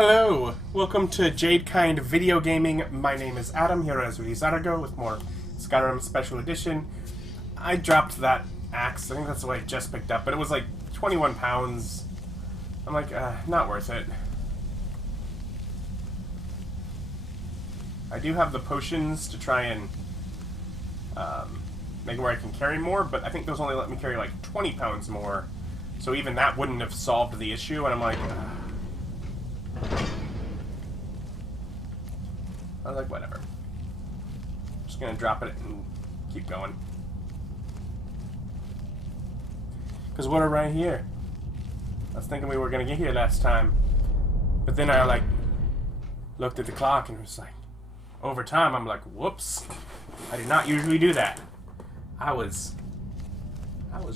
Hello, welcome to Jadekind Video Gaming. My name is Adam, here as Ri'zargo with more Skyrim Special Edition. I dropped that axe, I think that's the way I just picked up, but it was like 21 pounds. I'm like, not worth it. I do have the potions to try and make it where I can carry more, but I think those only let me carry like 20 pounds more. So even that wouldn't have solved the issue, and I'm like, I was like, whatever. Just gonna drop it and keep going. Because we're right here. I was thinking we were gonna get here last time. But then I like looked at the clock and it was like, over time, I'm like, whoops. I did not usually do that. I was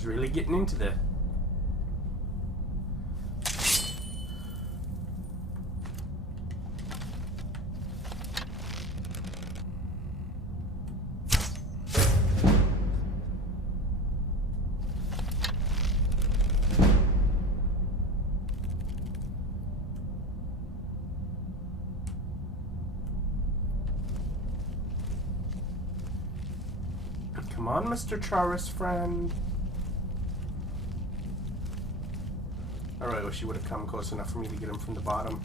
really getting into the Come on, Mr. Charis friend. I really wish he would have come close enough for me to get him from the bottom.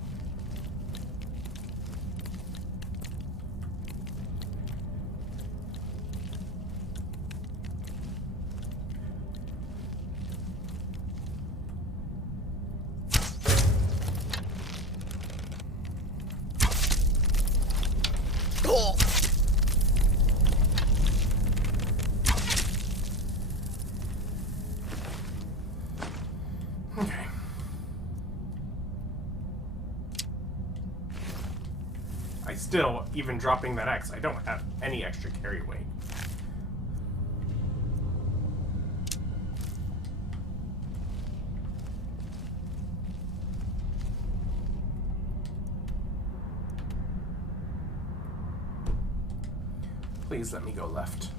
Still, even dropping that axe, I don't have any extra carry weight. Please let me go left.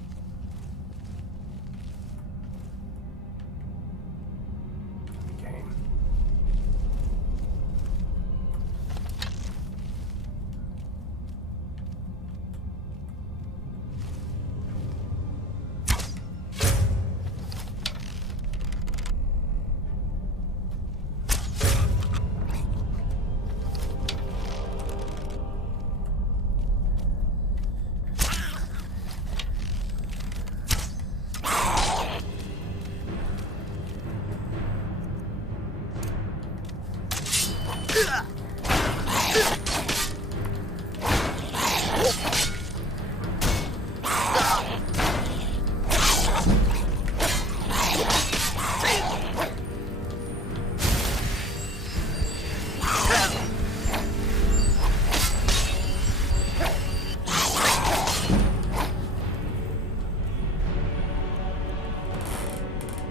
Game.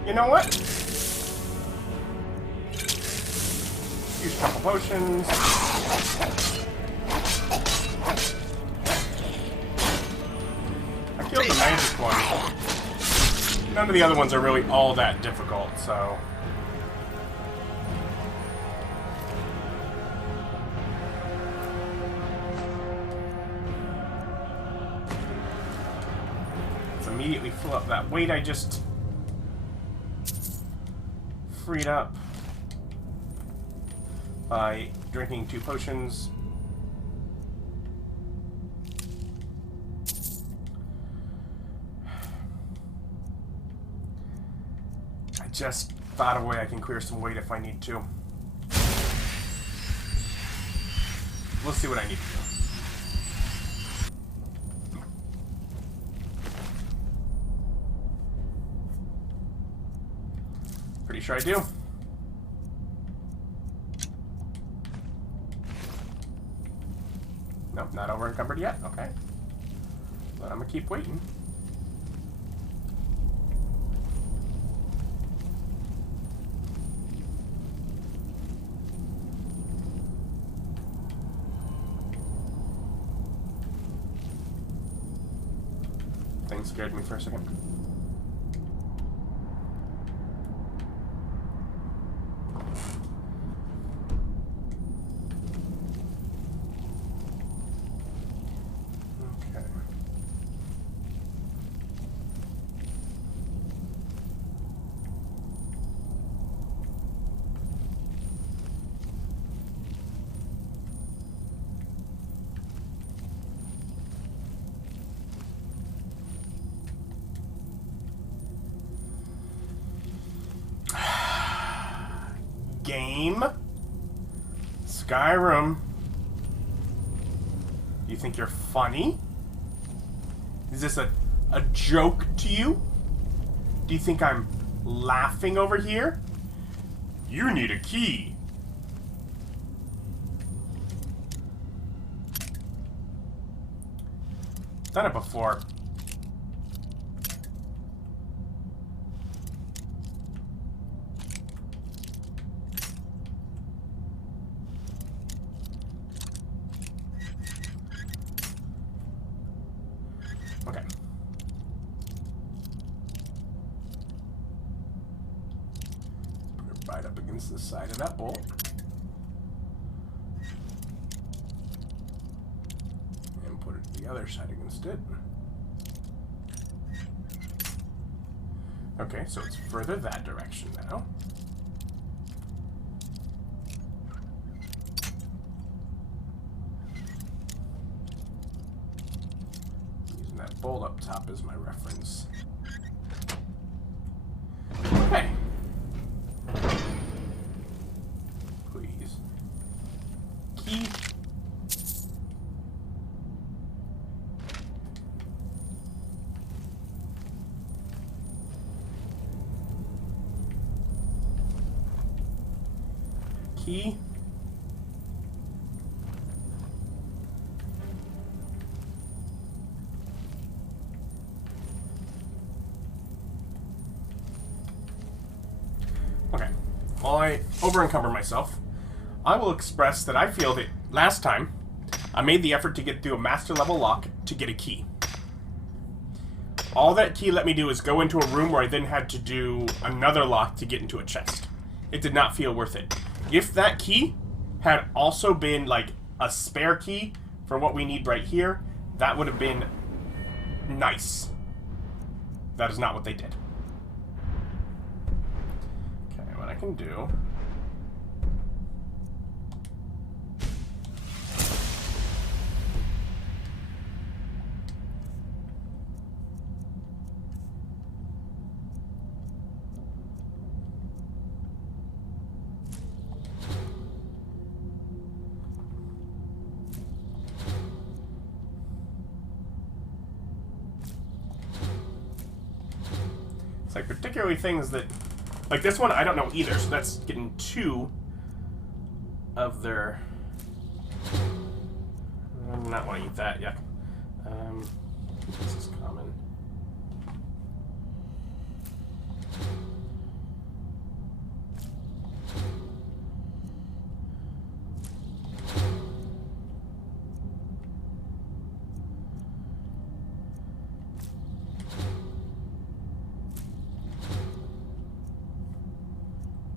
You know what? Use a couple potions. I killed the magic one. None of the other ones are really all that difficult, so... Let's immediately fill up that weight I just freed up by drinking 2 potions. I just thought of a way I can clear some weight if I need to. We'll see what I need to do. Pretty sure I do. Nope, not over encumbered yet. Okay. But I'm gonna keep waiting. Thing scared me for a second. game? Skyrim. You think you're funny? Is this a joke to you? Do you think I'm laughing over here? You need a key. Done it before. Okay. Put it right up against the side of that bolt. And put it to the other side against it. Okay, so it's further that direction now. Using that bolt up top as my reference. Okay. Please. Key. Key. Okay. While I over-encumber myself, I will express that I feel that last time I made the effort to get through a master level lock to get a key. All that key let me do is go into a room where I then had to do another lock to get into a chest. It did not feel worth it. If that key had also been like a spare key for what we need right here, that would have been nice. That is not what they did. Okay, what I can do... It's like particularly things that, like this one, I don't know either, so that's getting 2 of their... I'm not want to eat that, yuck. This is common.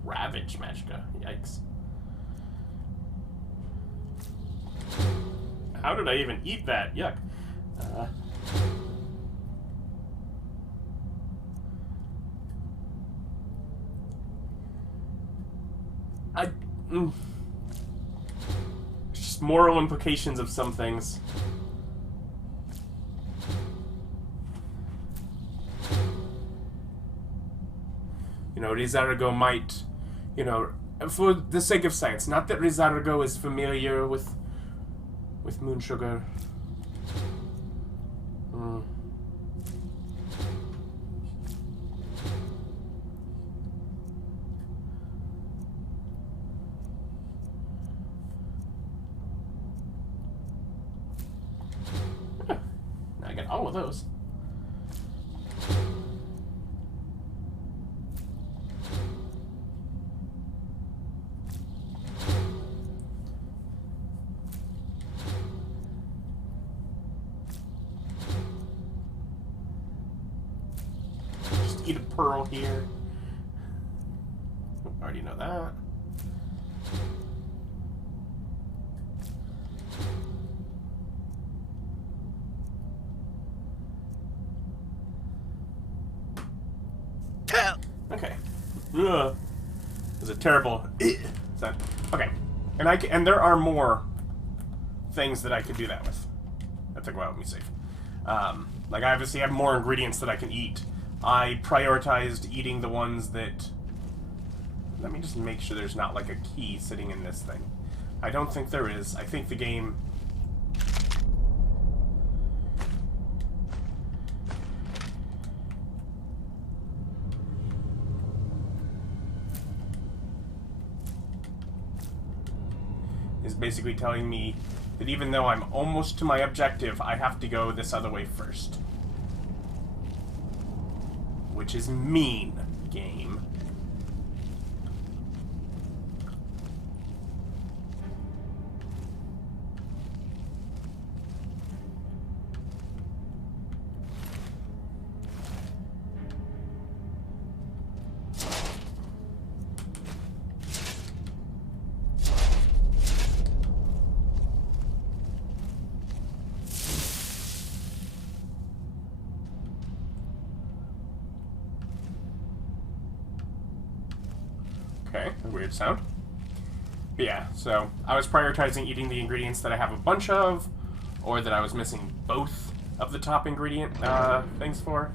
Ravage Magicka. Yikes. How did I even eat that? Yuck. Just moral implications of some things. You know, Ri'zargo might, you know, for the sake of science, not that Ri'zargo is familiar with moon sugar. Now I got all of those. Eat a pearl here. I already know that. Okay. Ugh. It's a terrible sound. Okay. And there are more things that I could do that with. That took a while to be safe. Like I obviously have more ingredients that I can eat. I prioritized eating the ones that let me just make sure there's not like a key sitting in this thing. I don't think there is. I think the game... is basically telling me that even though I'm almost to my objective, I have to go this other way first. Which is mean, game. Okay, a weird sound. But yeah, so I was prioritizing eating the ingredients that I have a bunch of, or that I was missing both of the top ingredient things for.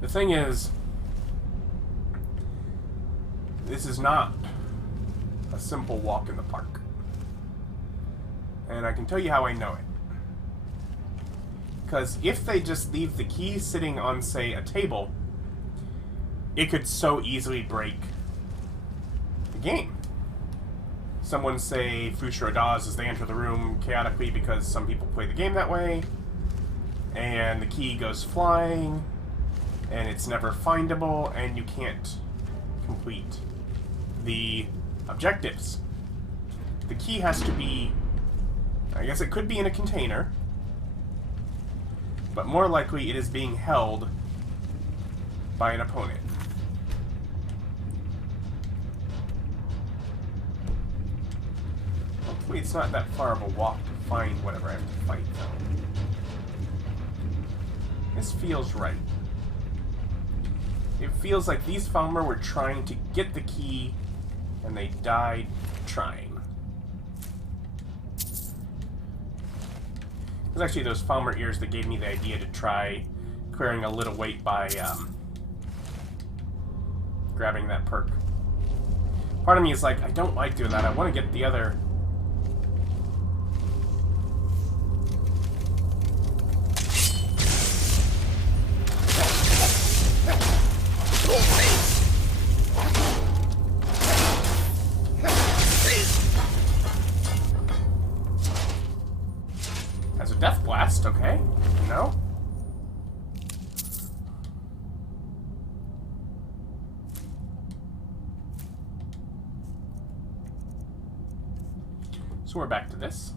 The thing is, this is not a simple walk in the park. And I can tell you how I know it. Because if they just leave the key sitting on, say, a table, it could so easily break the game. Someone, say, Fushiro does as they enter the room chaotically because some people play the game that way, and the key goes flying, and it's never findable, and you can't complete the objectives. The key has to be... I guess it could be in a container, but more likely it is being held by an opponent. Hopefully it's not that far of a walk to find whatever I have to fight, though. This feels right. It feels like these Falmer were trying to get the key, and they died trying. It was actually those Falmer ears that gave me the idea to try clearing a little weight by grabbing that perk. Part of me is like, I don't like doing that. I want to get the other... Death Blast, okay. No? So we're back to this.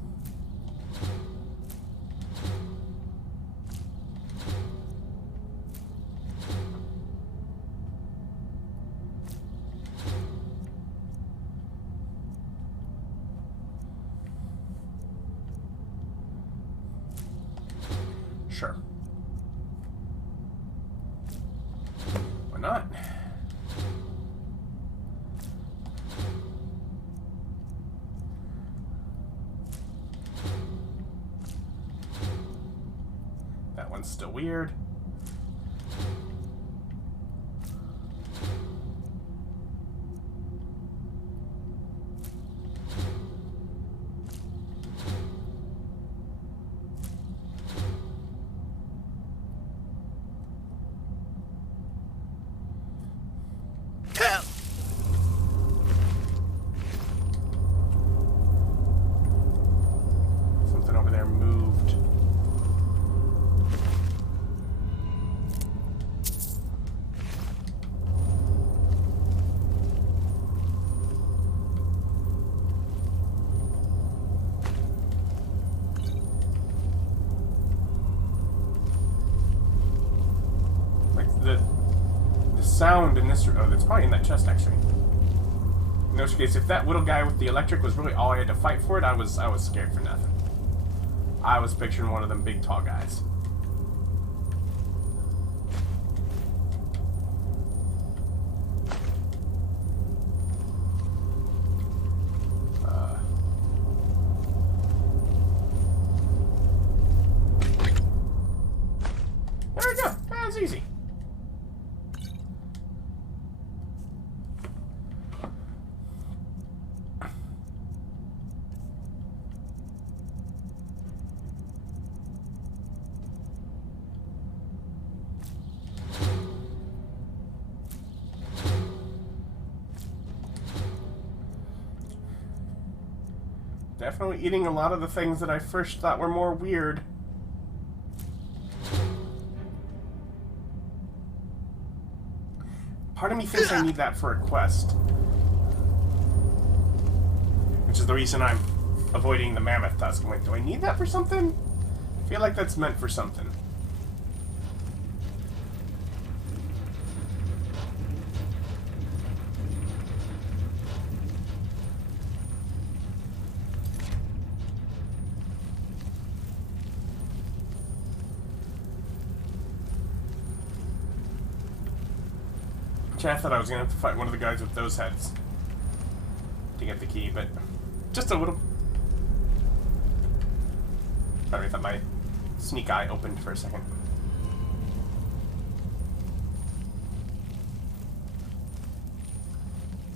Sure. Why not? That one's still weird. Sound in this... Oh, that's probably in that chest, actually. In which case, if that little guy with the electric was really all I had to fight for it, I was scared for nothing. I was picturing one of them big, tall guys. Definitely eating a lot of the things that I first thought were more weird. Part of me thinks I need that for a quest. Which is the reason I'm avoiding the mammoth tusk. I'm like, do I need that for something? I feel like that's meant for something. I thought I was going to have to fight one of the guys with those heads to get the key, but just a little. Sorry, I thought my sneak eye opened for a second.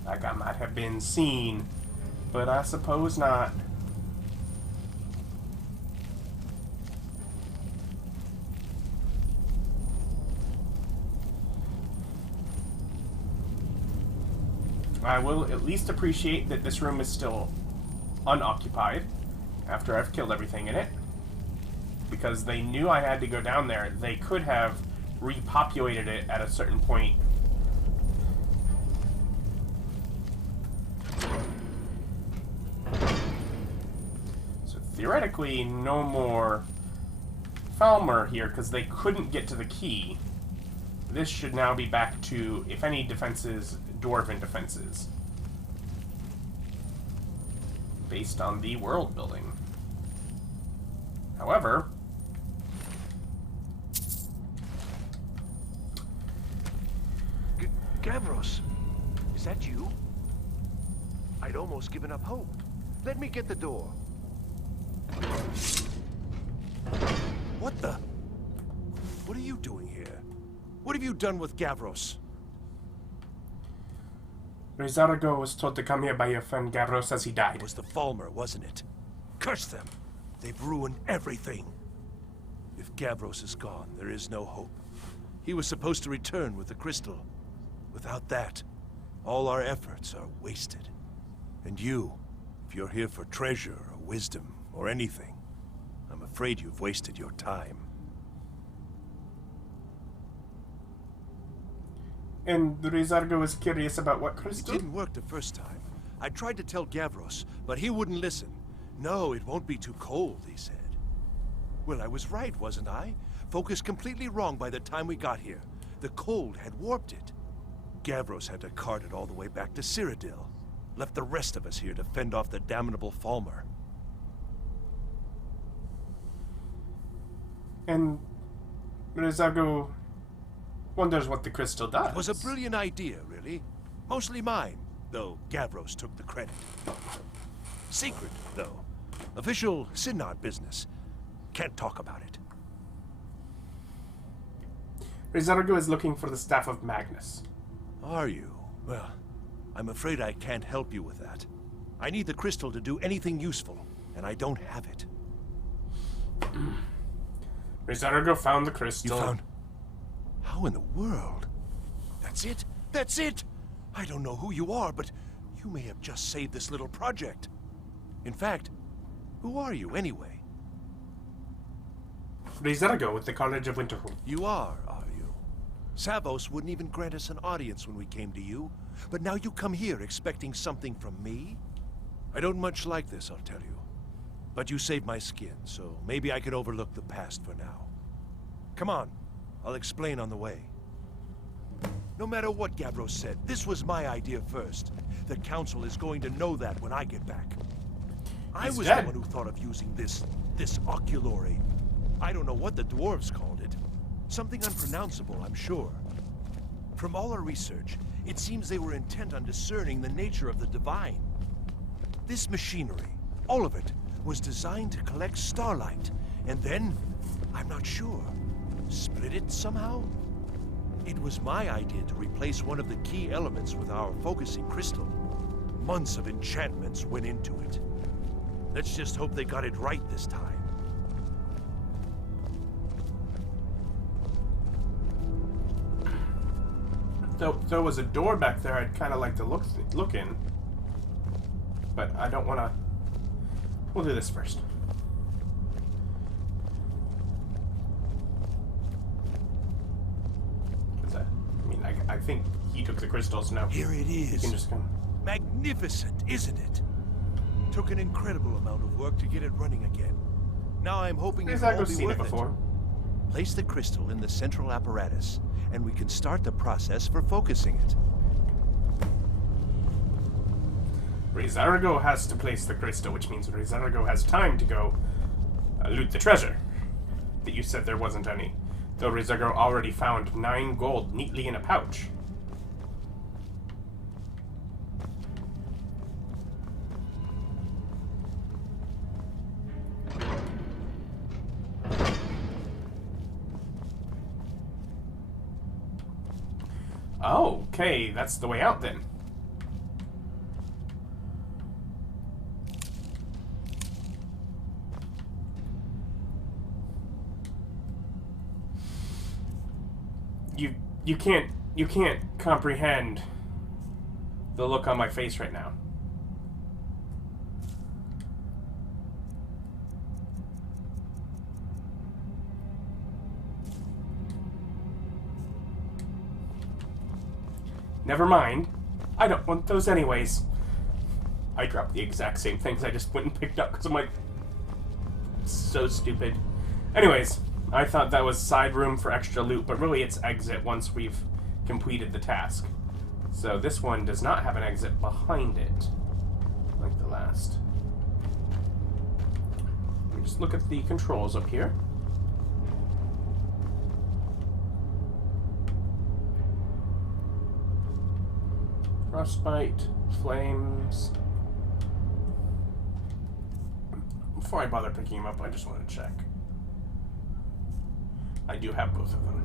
Like I might have been seen, but I suppose not. I will at least appreciate that this room is still unoccupied after I've killed everything in it. Because they knew I had to go down there. They could have repopulated it at a certain point. So theoretically, no more Falmer here because they couldn't get to the key. This should now be back to, if any defenses, dwarven defenses. Based on the world building. However, Gavros, is that you? I'd almost given up hope. Let me get the door. What the? What are you doing here? What have you done with Gavros? Ri'zargo was told to come here by your friend Gavros as he died. It was the Falmer, wasn't it? Curse them! They've ruined everything. If Gavros is gone, there is no hope. He was supposed to return with the crystal. Without that, all our efforts are wasted. And you, if you're here for treasure or wisdom or anything, I'm afraid you've wasted your time. And Ri'zargo was curious about what crystal? It didn't work the first time. I tried to tell Gavros, but he wouldn't listen. No, it won't be too cold, he said. Well, I was right, wasn't I? Focused completely wrong by the time we got here. The cold had warped it. Gavros had to cart it all the way back to Cyrodiil. Left the rest of us here to fend off the damnable Falmer. And Ri'zargo wonders what the crystal does. It was a brilliant idea, really. Mostly mine, though Gavros took the credit. Secret, though. Official Synod business. Can't talk about it. Ri'zargo is looking for the Staff of Magnus. Are you? Well, I'm afraid I can't help you with that. I need the crystal to do anything useful, and I don't have it. Ri'zargo found the crystal. You found... How in the world? That's it? That's it! I don't know who you are, but you may have just saved this little project. In fact, who are you anyway? Ri'zargo with the College of Winterhold. You are you? Savos wouldn't even grant us an audience when we came to you, but now you come here expecting something from me? I don't much like this, I'll tell you. But you saved my skin, so maybe I can overlook the past for now. Come on. I'll explain on the way. No matter what Gavros said, this was my idea first. The Council is going to know that when I get back. I was the one who thought of using this Oculory. I don't know what the dwarves called it. Something unpronounceable, I'm sure. From all our research, it seems they were intent on discerning the nature of the divine. This machinery, all of it, was designed to collect starlight, and then, I'm not sure, split it somehow? It was my idea to replace one of the key elements with our focusing crystal. Months of enchantments went into it. Let's just hope they got it right this time. If there was a door back there, I'd kind of like to look in. But I don't want to We'll do this first. What's that? I mean, I think he took the crystals now. Here it You is. can just come. Magnificent, isn't it? Took an incredible amount of work to get it running again. Now I'm hoping it'll all Ri'zargo's be seen it worth before. it. Place the crystal in the central apparatus, and we can start the process for focusing it. Ri'zargo has to place the crystal, which means Ri'zargo has time to go loot the treasure. That you said there wasn't any. Though Ri'zargo already found 9 gold neatly in a pouch. Oh, okay, that's the way out then. You can't comprehend the look on my face right now. Never mind. I don't want those anyways. I dropped the exact same things I just went and picked up because I'm like, so stupid. Anyways, I thought that was side room for extra loot, but really it's exit once we've completed the task. So this one does not have an exit behind it, like the last. Let me just look at the controls up here. Frostbite, flames. Before I bother picking them up, I just want to check. I do have both of them.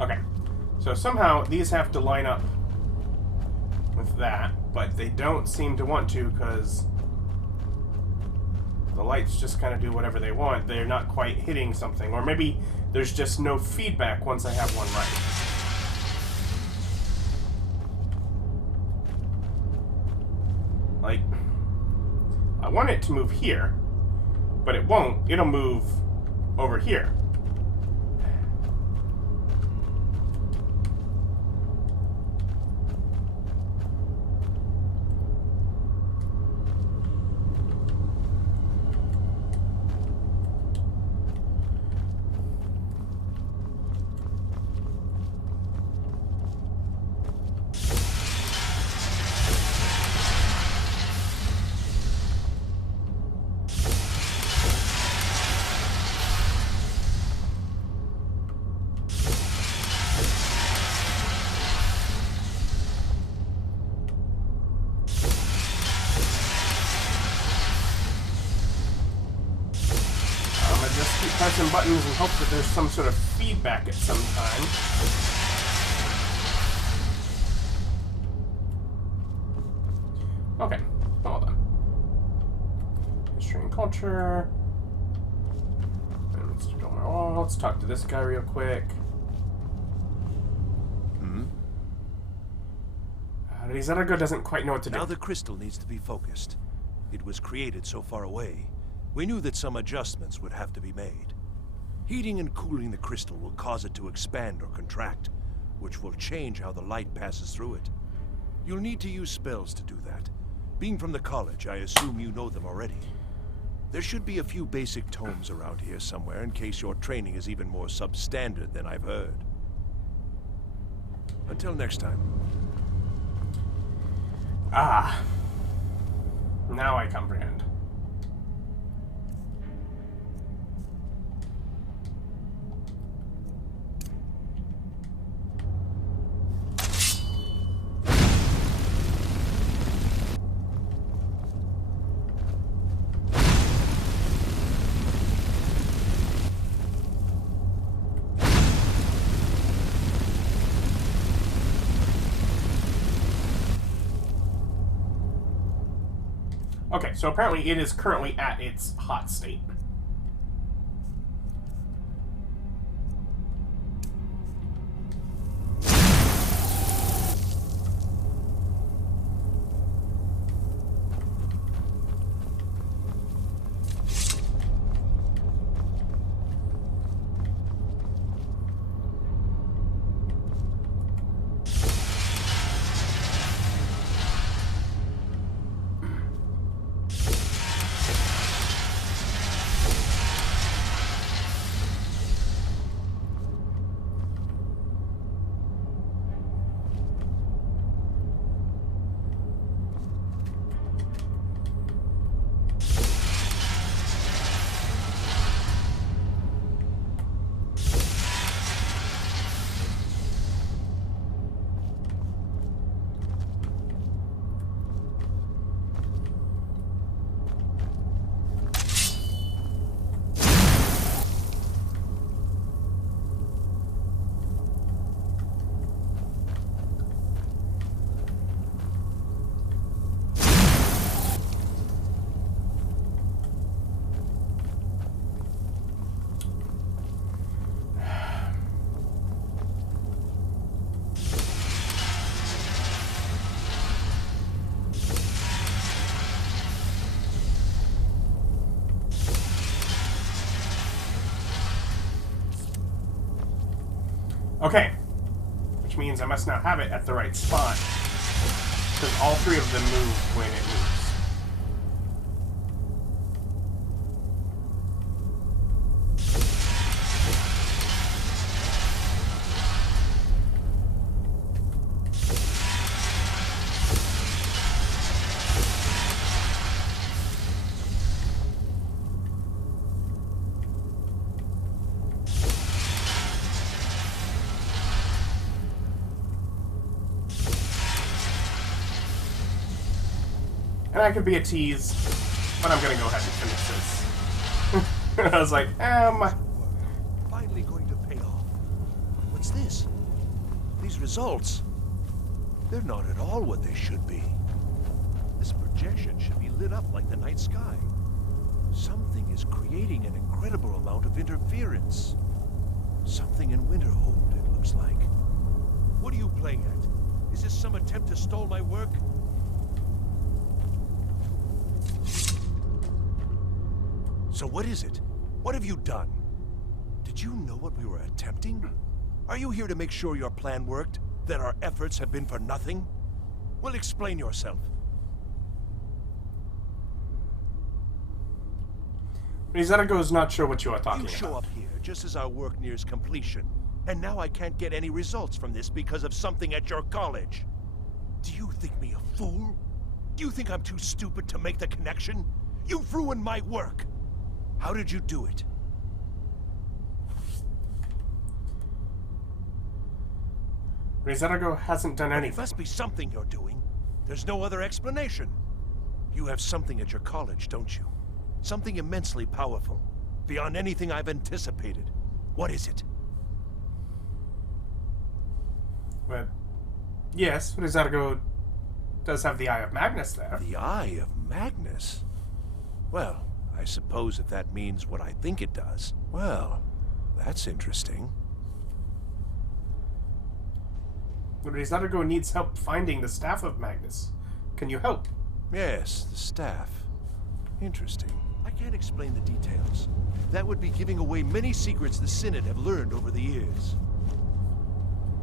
Okay, so somehow these have to line up with that, but they don't seem to want to because the lights just kind of do whatever they want. They're not quite hitting something, or maybe there's just no feedback once I have one right. Like, I want it to move here, but it won't. It'll move over here. Pressing buttons and hope that there's some sort of feedback at some time. Okay, hold on. History and culture. launcher. Oh, let's talk to this guy real quick. Ri'zargo doesn't quite know what to do. Now the crystal needs to be focused. It was created so far away. We knew that some adjustments would have to be made. Heating and cooling the crystal will cause it to expand or contract, which will change how the light passes through it. You'll need to use spells to do that. Being from the college, I assume you know them already. There should be a few basic tomes around here somewhere in case your training is even more substandard than I've heard. Until next time. Ah. Now I comprehend. Okay, so apparently it is currently at its hot state. Okay. Which means I must now have it at the right spot. Because all three of them move when it moves. And I could be a tease, but I'm gonna go ahead and finish this. I was like, Finally going to pay off. What's this? These results. They're not at all what they should be. This projection should be lit up like the night sky. Something is creating an incredible amount of interference. Something in Winterhold, it looks like. What are you playing at? Is this some attempt to stall my work? So what is it? What have you done? Did you know what we were attempting? Are you here to make sure your plan worked? That our efforts have been for nothing? Well, explain yourself. Ri'zargo is not sure what you are talking about. You show up here just as our work nears completion, and now I can't get any results from this because of something at your college. Do you think me a fool? Do you think I'm too stupid to make the connection? You've ruined my work! How did you do it? Ri'zargo hasn't done anything. It must be something you're doing. There's no other explanation. You have something at your college, don't you? Something immensely powerful, beyond anything I've anticipated. What is it? Well, yes, Ri'zargo does have the Eye of Magnus there. The Eye of Magnus? Well, I suppose if that means what I think it does. Well, that's interesting. Ri'zargo needs help finding the Staff of Magnus. Can you help? Yes, the staff. Interesting. I can't explain the details. That would be giving away many secrets the Synod have learned over the years.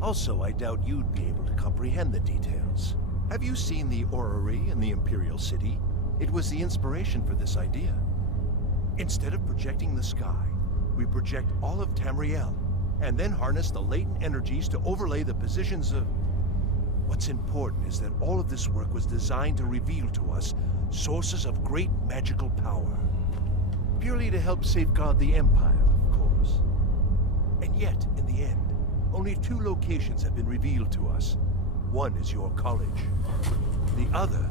Also, I doubt you'd be able to comprehend the details. Have you seen the Orrery in the Imperial City? It was the inspiration for this idea. Instead of projecting the sky, we project all of Tamriel, and then harness the latent energies to overlay the positions of... What's important is that all of this work was designed to reveal to us sources of great magical power. Purely to help safeguard the Empire, of course. And yet, in the end, only 2 locations have been revealed to us. One is your college. The other,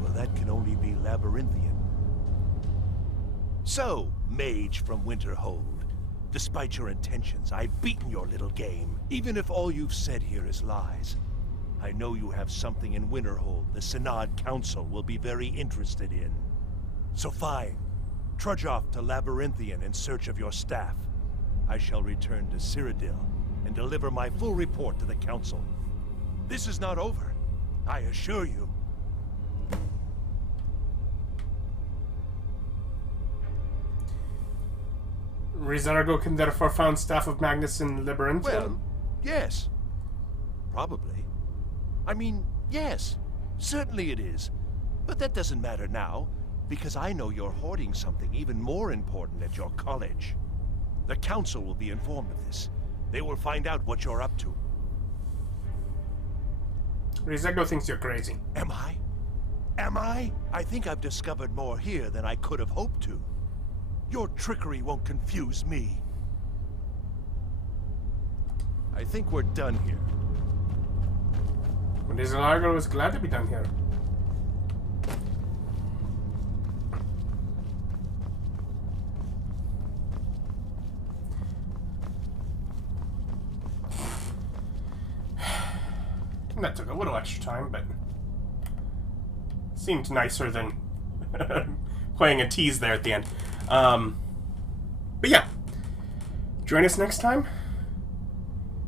well, that can only be Labyrinthian. So, mage from Winterhold, despite your intentions, I've beaten your little game, even if all you've said here is lies. I know you have something in Winterhold the Synod Council will be very interested in. So fine. Trudge off to Labyrinthian in search of your staff. I shall return to Cyrodiil and deliver my full report to the Council. This is not over, I assure you. Ri'zargo can therefore found Staff of Magnus in Labyrinthian? Well, yes. Probably. I mean, yes. Certainly it is. But that doesn't matter now, because I know you're hoarding something even more important at your college. The Council will be informed of this. They will find out what you're up to. Ri'zargo thinks you're crazy. Am I? Am I? I think I've discovered more here than I could have hoped to. Your trickery won't confuse me. I think we're done here. Ri'zargo is glad to be done here. That took a little extra time, but seemed nicer than playing a tease there at the end. But yeah, join us next time.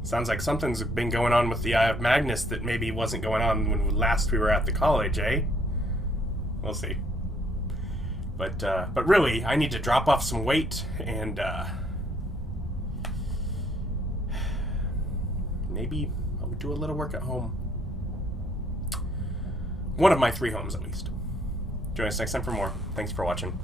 Sounds like something's been going on with the Eye of Magnus that maybe wasn't going on when last we were at the college, eh? We'll see. But really, I need to drop off some weight and maybe I'll do a little work at home. One of my 3 homes, at least. Join us next time for more. Thanks for watching.